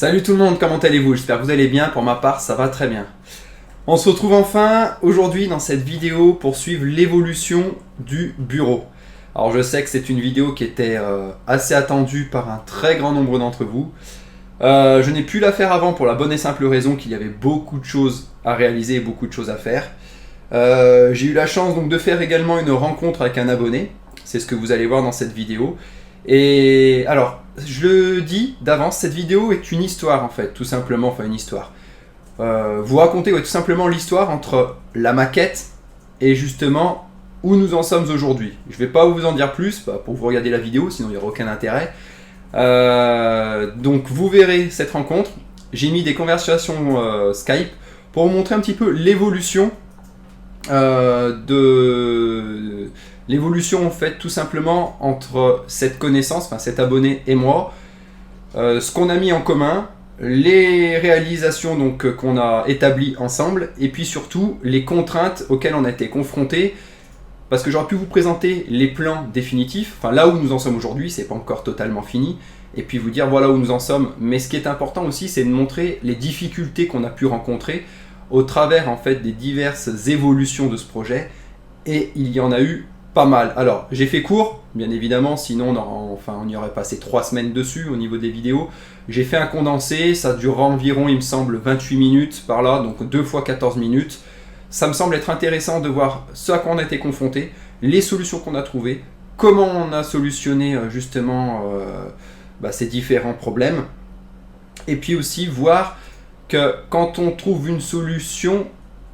Salut tout le monde, comment allez-vous? J'espère que vous allez bien, pour ma part ça va très bien. On se retrouve enfin aujourd'hui dans cette vidéo pour suivre l'évolution du bureau. Alors je sais que c'est une vidéo qui était assez attendue par un très grand nombre d'entre vous. Je n'ai pu la faire avant pour la bonne et simple raison qu'il y avait beaucoup de choses à réaliser et beaucoup de choses à faire. J'ai eu la chance donc de faire également une rencontre avec un abonné, c'est ce que vous allez voir dans cette vidéo. Et alors, je le dis d'avance, cette vidéo est une histoire en fait, tout simplement, enfin une histoire. Vous racontez tout simplement l'histoire entre la maquette et justement où nous en sommes aujourd'hui. Je ne vais pas vous en dire plus pour vous regarder la vidéo, sinon il n'y aura aucun intérêt. Donc vous verrez cette rencontre. J'ai mis des conversations Skype pour vous montrer un petit peu l'évolution de l'évolution en fait tout simplement entre cette connaissance, enfin cet abonné et moi, ce qu'on a mis en commun, les réalisations donc qu'on a établies ensemble, et puis surtout les contraintes auxquelles on a été confrontés. Parce que j'aurais pu vous présenter les plans définitifs, enfin là où nous en sommes aujourd'hui, c'est pas encore totalement fini, et puis vous dire voilà où nous en sommes. Mais ce qui est important aussi, c'est de montrer les difficultés qu'on a pu rencontrer au travers en fait des diverses évolutions de ce projet, et il y en a eu pas mal. Alors j'ai fait court, bien évidemment, sinon on y aurait passé 3 semaines dessus au niveau des vidéos. J'ai fait un condensé, ça durera environ il me semble 28 minutes par là, donc 2 fois 14 minutes. Ça me semble être intéressant de voir ce à quoi on a été confronté, les solutions qu'on a trouvées, comment on a solutionné justement ces différents problèmes, et puis aussi voir que quand on trouve une solution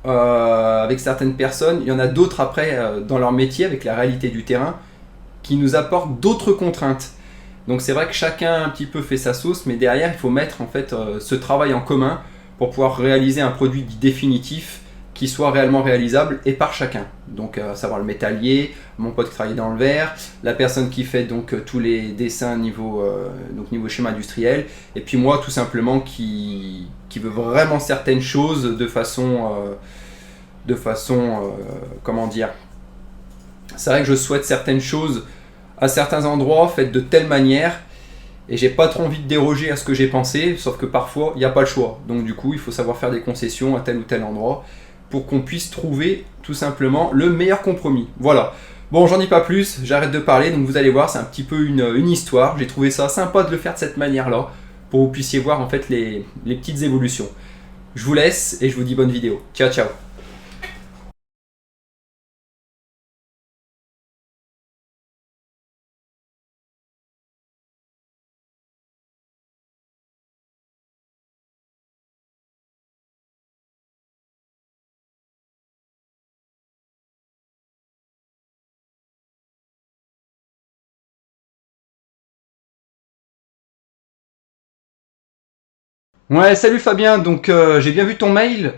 avec certaines personnes, il y en a d'autres après dans leur métier, avec la réalité du terrain, qui nous apportent d'autres contraintes. Donc c'est vrai que chacun un petit peu fait sa sauce, mais derrière il faut mettre en fait ce travail en commun pour pouvoir réaliser un produit définitif qui soit réellement réalisable et par chacun. Donc à savoir le métallier, mon pote qui travaille dans le verre, la personne qui fait donc tous les dessins niveau schéma industriel, et puis moi tout simplement qui veut vraiment certaines choses de façon comment dire. C'est vrai que je souhaite certaines choses à certains endroits faites de telle manière, et j'ai pas trop envie de déroger à ce que j'ai pensé, sauf que parfois il n'y a pas le choix. Donc du coup il faut savoir faire des concessions à tel ou tel endroit pour qu'on puisse trouver tout simplement le meilleur compromis. Voilà. Bon, j'en dis pas plus, j'arrête de parler, donc vous allez voir, c'est un petit peu une histoire. J'ai trouvé ça sympa de le faire de cette manière-là, pour que vous puissiez voir en fait les petites évolutions. Je vous laisse et je vous dis bonne vidéo. Ciao, ciao. Ouais, salut Fabien, donc j'ai bien vu ton mail.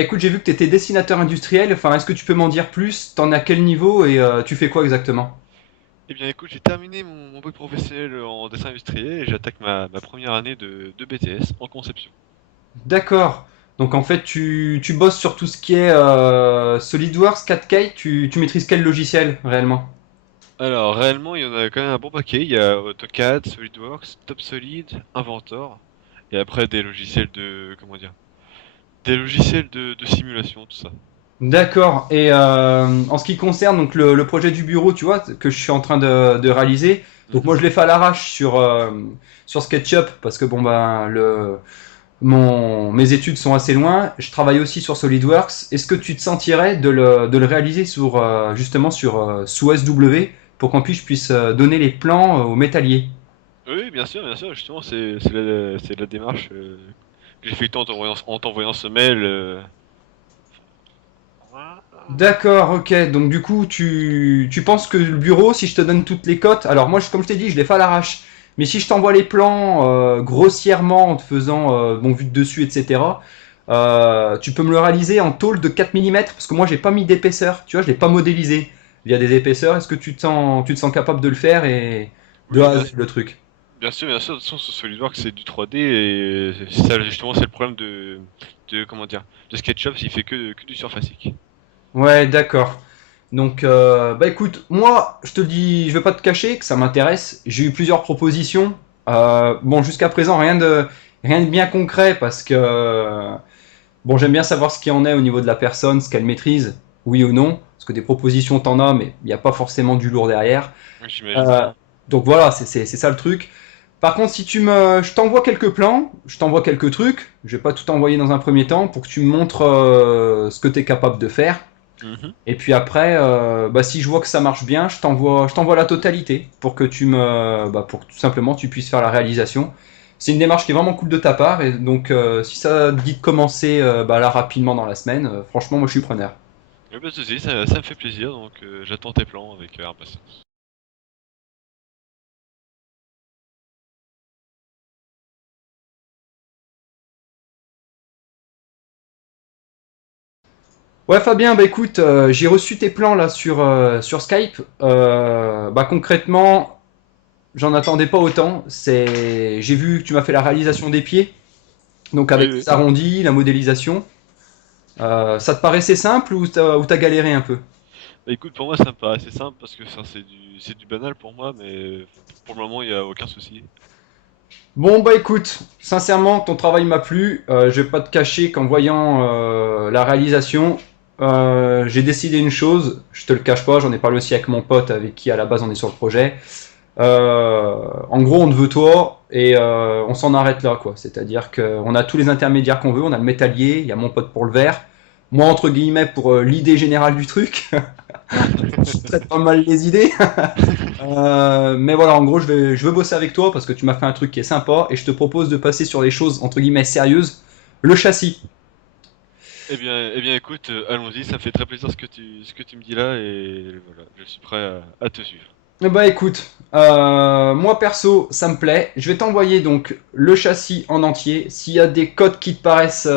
Écoute, j'ai vu que tu étais dessinateur industriel. Enfin, est-ce que tu peux m'en dire plus? T'en es à quel niveau et tu fais quoi exactement? Eh bien écoute, j'ai terminé mon bac professionnel en dessin industriel et j'attaque ma première année de BTS en conception. D'accord. Donc en fait, tu bosses sur tout ce qui est SolidWorks, 4K. Tu maîtrises quel logiciel réellement? Alors réellement, il y en a quand même un bon paquet. Il y a AutoCAD, SolidWorks, TopSolid, Inventor, et après des logiciels de, comment dire, des logiciels de simulation, tout ça. D'accord. Et en ce qui concerne donc le projet du bureau, tu vois, que je suis en train de réaliser, donc moi Mhm. je l'ai fait à l'arrache sur SketchUp parce que bon ben mes études sont assez loin. Je travaille aussi sur SolidWorks. Est-ce que tu te sentirais de le réaliser justement sous SW pour qu'on puisse donner les plans aux métalliers? Oui, bien sûr, justement, c'est la démarche que j'ai fait en t'envoyant ce mail. D'accord, ok. Donc du coup, tu penses que le bureau, si je te donne toutes les cotes, alors moi, comme je t'ai dit, je l'ai fait à l'arrache. Mais si je t'envoie les plans grossièrement en te faisant bon vue de dessus, etc., tu peux me le réaliser en tôle de 4 millimètres parce que moi, j'ai pas mis d'épaisseur. Tu vois, je l'ai pas modélisé via des épaisseurs. Est-ce que tu te sens capable de le faire et de Oui, A à Z le truc? bien sûr, de toute façon, sur SolidWorks, c'est du 3D et ça, justement, c'est le problème comment dire, de SketchUp, il fait que du surfacique. Ouais, d'accord. Donc, bah écoute, moi, je te dis, je vais pas te cacher que ça m'intéresse. J'ai eu plusieurs propositions. Bon, jusqu'à présent, rien de bien concret parce que bon, j'aime bien savoir ce qu'il en est au niveau de la personne, ce qu'elle maîtrise, oui ou non, parce que des propositions t'en as, mais il n'y a pas forcément du lourd derrière. Oui, j'imagine Euh, bien. donc voilà, c'est ça le truc. Par contre, si je t'envoie quelques plans, je t'envoie quelques trucs, je vais pas tout envoyer dans un premier temps pour que tu me montres ce que tu es capable de faire. Mhm. Et puis après, bah, si je vois que ça marche bien, je t'envoie la totalité pour que pour que tout simplement tu puisses faire la réalisation. C'est une démarche qui est vraiment cool de ta part et donc si ça te dit de commencer bah, là rapidement dans la semaine, franchement moi je suis preneur. Ouais, pas de soucis, ça me fait plaisir, donc j'attends tes plans avec impatience. Ouais Fabien, bah écoute, j'ai reçu tes plans là sur Skype. Bah concrètement, j'en attendais pas autant. J'ai vu que tu m'as fait la réalisation des pieds, donc Oui, avec oui. les arrondis, la modélisation. Ça te paraissait simple ou t'as galéré un peu? Bah écoute, pour moi ça me paraît assez simple parce que ça c'est du banal pour moi, mais pour le moment il y a aucun souci. Bon bah écoute, sincèrement ton travail m'a plu. Je vais pas te cacher qu'en voyant la réalisation, j'ai décidé une chose. Je te le cache pas, j'en ai parlé aussi avec mon pote avec qui à la base on est sur le projet. En gros, on te veut toi et on s'en arrête là, quoi. C'est-à-dire qu'on a tous les intermédiaires qu'on veut. On a le métallier, il y a mon pote pour le verre, moi entre guillemets pour l'idée générale du truc. Je traite pas mal les idées. Mais voilà, en gros, je veux bosser avec toi parce que tu m'as fait un truc qui est sympa et je te propose de passer sur des choses entre guillemets sérieuses. Le châssis. Eh bien écoute, allons-y, ça me fait très plaisir ce que tu me dis là et voilà, je suis prêt à te suivre. Bah écoute, moi perso, ça me plaît. Je vais t'envoyer donc le châssis en entier. S'il y a des codes qui te paraissent,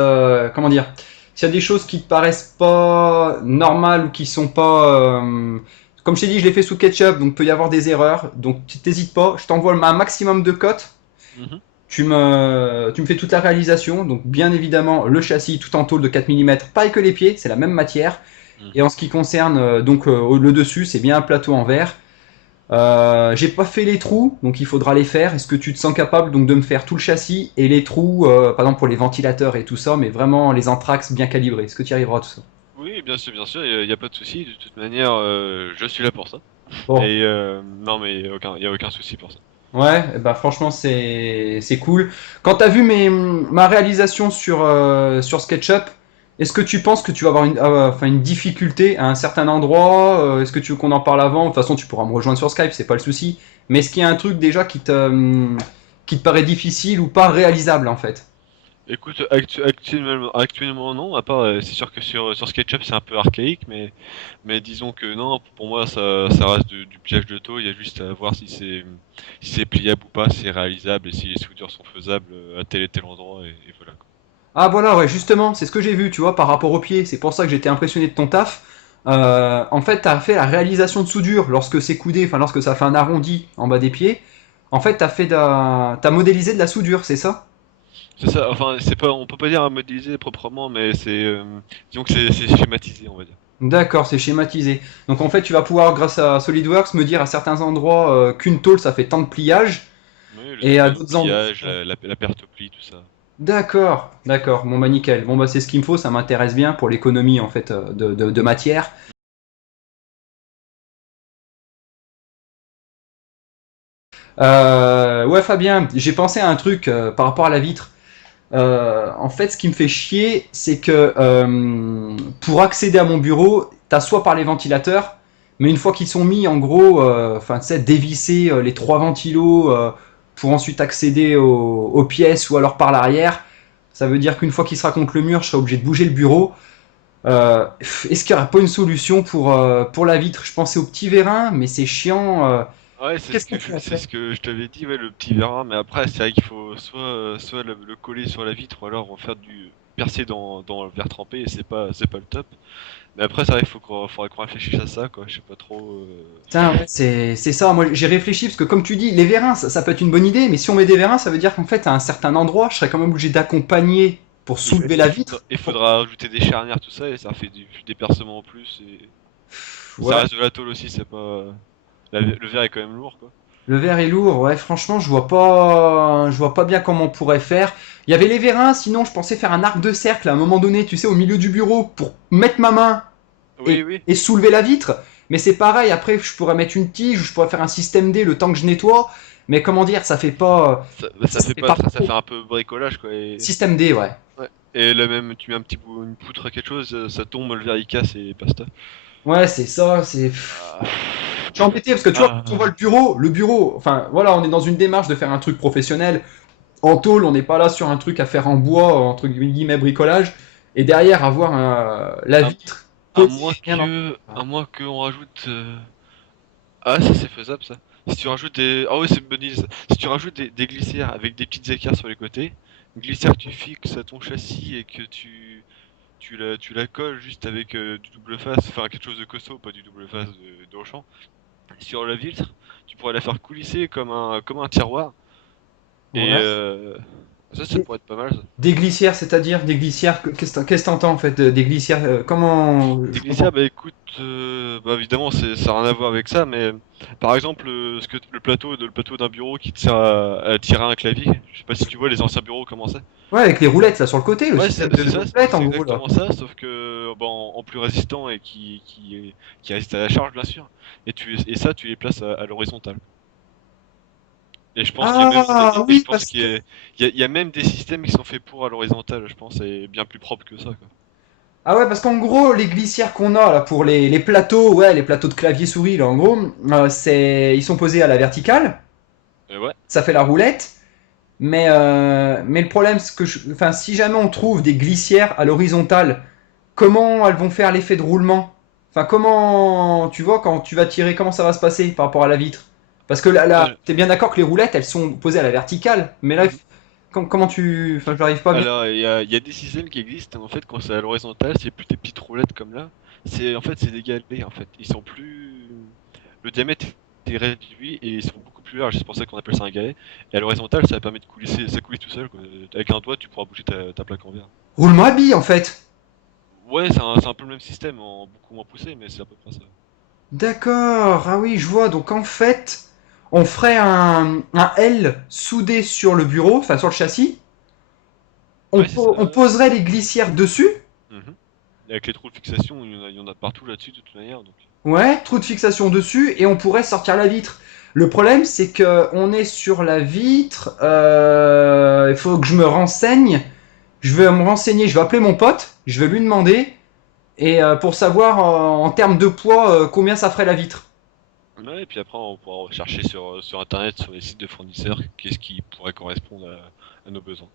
comment dire, s'il y a des choses qui te paraissent pas normales ou qui sont pas, comme je t'ai dit, je l'ai fait sous SketchUp, donc peut y avoir des erreurs. Donc t'hésites pas, je t'envoie un maximum de codes. Mhm. Tu me fais toute la réalisation, donc bien évidemment le châssis tout en tôle de 4 mm, pareil que les pieds, c'est la même matière. Et Mhm. en ce qui concerne le dessus, c'est bien un plateau en verre. J'ai pas fait les trous, donc il faudra les faire. Est-ce que tu te sens capable donc de me faire tout le châssis et les trous, par exemple pour les ventilateurs et tout ça, mais vraiment les anthrax bien calibrés. Est-ce que tu y arriveras tout ça? Oui, bien sûr, y a pas de souci. De toute manière, je suis là pour ça. Bon, Et non, mais y a aucun souci pour ça. ouais, bah franchement c'est cool. Quand t'as vu ma réalisation sur SketchUp, est-ce que tu penses que tu vas avoir enfin une difficulté à un certain endroit? Est-ce que tu veux qu'on en parle avant? De toute façon, tu pourras me rejoindre sur Skype, c'est pas le souci. Mais est-ce qu'il y a un truc déjà qui te paraît difficile ou pas réalisable en fait? Écoute, actuellement non, à part, c'est sûr que sur SketchUp c'est un peu archaïque, mais disons que non, pour moi ça reste du pliage de taux, il y a juste à voir si c'est pliable ou pas, si c'est réalisable et si les soudures sont faisables à tel et tel endroit, et voilà quoi. Ah voilà, ouais, justement, c'est ce que j'ai vu, tu vois, par rapport au pied. C'est pour ça que j'étais impressionné de ton taf. En fait, tu as fait la réalisation de soudure lorsque c'est coudé, enfin lorsque ça fait un arrondi en bas des pieds. En fait, t'as modélisé de la soudure, c'est ça? C'est ça, enfin c'est pas, on peut pas dire à modéliser proprement, mais disons que c'est schématisé, on va dire. D'accord, c'est schématisé. Donc en fait, tu vas pouvoir, grâce à SolidWorks, me dire à certains endroits qu'une tôle, ça fait tant de pliage, Oui, le et à nombre de d'autres endroits. pliages, la perte au pli, tout ça. D'accord, d'accord. Bon bah nickel. Bon bah c'est ce qu'il me faut, ça m'intéresse bien pour l'économie en fait de matière. Ouais Fabien, j'ai pensé à un truc par rapport à la vitre. En fait, ce qui me fait chier, c'est que pour accéder à mon bureau, t'as soit par les ventilateurs, mais une fois qu'ils sont mis, en gros, enfin, tu sais, dévisser les trois ventilos pour ensuite accéder aux pièces ou alors par l'arrière, ça veut dire qu'une fois qu'il sera contre le mur, je serai obligé de bouger le bureau. Est-ce qu'il n'y aurait pas une solution pour la vitre? Je pensais au petit vérin, mais c'est chiant. Ouais, Qu'est-ce qu'on pourrait c'est faire? ce que je t'avais dit, ouais, le petit vérin, mais après, c'est vrai qu'il faut soit le coller sur la vitre, ou alors en faire du percer dans le verre trempé, et c'est pas le top. Mais après, c'est vrai qu'il faudrait qu'on réfléchisse à ça, quoi, je sais pas trop. Putain, ouais, c'est ça. Moi, j'ai réfléchi parce que, comme tu dis, les vérins, ça peut être une bonne idée, mais si on met des vérins, ça veut dire qu'en fait, à un certain endroit, je serais quand même obligé d'accompagner pour soulever la vitre. Il faudra ajouter des charnières, tout ça, et ça fait des percements en plus, et ça Ouais. reste de la tôle aussi, c'est pas. Le verre est quand même lourd, quoi. Le verre est lourd, ouais, franchement, je vois pas bien comment on pourrait faire. Il y avait les vérins, sinon je pensais faire un arc de cercle à un moment donné, tu sais, au milieu du bureau pour mettre ma main Oui, oui. et soulever la vitre. Mais c'est pareil, après je pourrais mettre une tige, ou je pourrais faire un système D le temps que je nettoie. Mais comment dire, ça fait pas. Ça Ça fait fait pas pas ça, ça pro. fait un peu bricolage quoi. Système D, ouais. Ouais. Et là même tu mets un petit bout, une poutre quelque chose, ça tombe, le verre il casse et basta. Ouais, c'est ça, c'est. Ah. Je suis embêté parce que tu vois, quand on voit Ah. le bureau, enfin voilà, on est dans une démarche de faire un truc professionnel. En tôle, on n'est pas là sur un truc à faire en bois, entre guillemets bricolage. Et derrière, avoir la À, vitre posée, rien en. à moins que on rajoute. Ah, ça c'est faisable ça. Si tu rajoutes des. Ah ouais, c'est une bonne idée ça. Si tu rajoutes des glissières avec des petites écarts sur les côtés, une glissière que tu fixes à ton châssis et que tu la colles juste avec du double face, enfin quelque chose de costaud, pas du double face de Auchan, sur la vitre, tu pourrais la faire coulisser comme un tiroir. Et Ouais. ça pourrait être pas mal ça. Des glissières, c'est-à-dire des glissières, qu'est-ce que t'entends en fait des glissières comment. Des Je glissières, comprends. bah écoute, bah évidemment ça n'a rien à voir avec ça, mais par exemple le plateau d'un bureau qui te sert à tirer un clavier, je sais pas si tu vois les anciens bureaux comment c'est. Ouais, avec les roulettes là sur le côté, le Ouais, système c'est de ça, roulette en c'est gros là. exactement ça, sauf que bah, en plus résistant et qui résiste à la charge bien sûr, et ça tu les places à l'horizontale. Et je pense qu'il y a même Ah et je oui, pense parce que. il y a même des systèmes qui sont faits pour à l'horizontale, je pense, et bien plus propre que ça quoi. Ah ouais, parce qu'en gros, les glissières qu'on a là pour les plateaux, ouais, les plateaux de clavier souris là, en gros, ils sont posés à la verticale, Ouais. ça fait la roulette. Mais le problème, c'est que enfin, si jamais on trouve des glissières à l'horizontale, comment elles vont faire l'effet de roulement? Enfin, comment, tu vois, quand tu vas tirer, comment ça va se passer par rapport à la vitre? Parce que là, Ça, t'es bien d'accord que les roulettes, elles sont posées à la verticale. Mais là, mhm. comment tu. Enfin, j'arrive pas bien. Alors, il y a des systèmes qui existent, en fait, quand c'est à l'horizontale, c'est plus des petites roulettes comme là. En fait, c'est des galets, en fait. Ils sont plus... Le diamètre est réduit et ils sont beaucoup plus larges, c'est pour ça qu'on appelle ça un galet. Et à l'horizontale, ça permet de coulisser, ça coulisse tout seul, quoi. Avec un doigt, tu pourras bouger ta plaque en verre. Roulement à billes, en fait. Ouais, c'est un peu le même système, en beaucoup moins poussé, mais c'est à peu près ça. D'accord. Ah oui, je vois. Donc, en fait, on ferait un L soudé sur le bureau, enfin, sur le châssis. Ouais, c'est ça. On poserait les glissières dessus. Mhm. Et avec les trous de fixation, il y en a partout là-dessus, de toute manière, donc... Ouais, trou de fixation dessus et on pourrait sortir la vitre. Le problème, c'est que on est sur la vitre. Il faut que je me renseigne. Je vais me renseigner. Je vais appeler mon pote. Je vais lui demander et pour savoir en termes de poids combien ça ferait la vitre. Ouais, et puis après, on pourra rechercher sur Internet, sur les sites de fournisseurs, qu'est-ce qui pourrait correspondre à nos besoins.